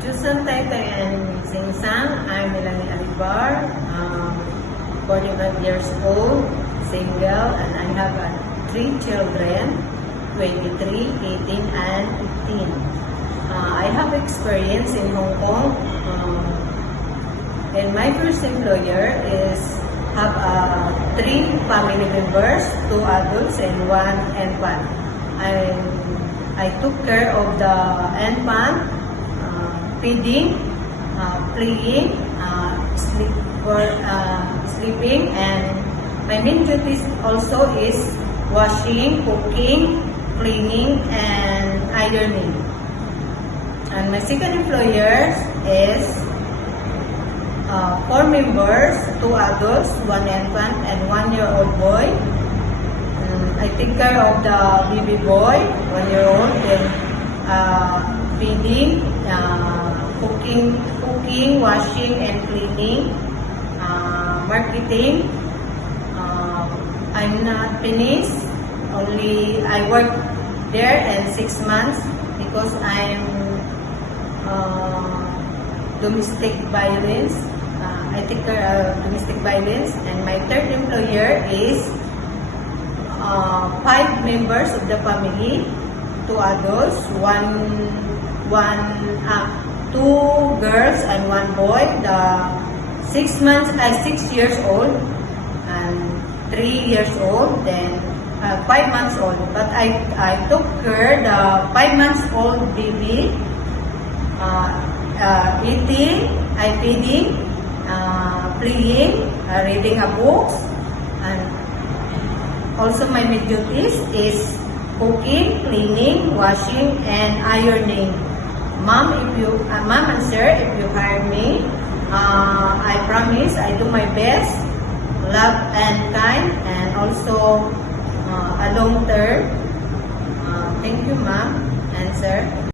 Jusan Taytay and Singsang. I'm Melanie Alibar, 45 years old, single, and I have three children, 23, 18, and 15. I have experience in Hong Kong, and my first employer is have three family members, two adults and one infant. I took care of the infant, feeding, playing, sleeping, and my main duties also is washing, cooking, cleaning, and ironing. And my second employer is four members, two adults, one infant, and 1-year-old boy. I take care of the baby boy, 1-year-old, then feeding, cooking, washing, and cleaning, marketing. I'm not finished. Only I work there and 6 months because I'm domestic violence. I take care of domestic violence, and my third employer is 5 members of the family, 2 adults, two girls and 1 boy. The 6 years old and 3 years old, then 5 months old. But I took care the 5 months old baby, eating, feeding, playing, reading a book, and also my main duties is cooking, cleaning, washing, and ironing. Mom and sir, if you hire me, I promise I do my best, love and kind, and also a long term. Thank you, ma'am and sir.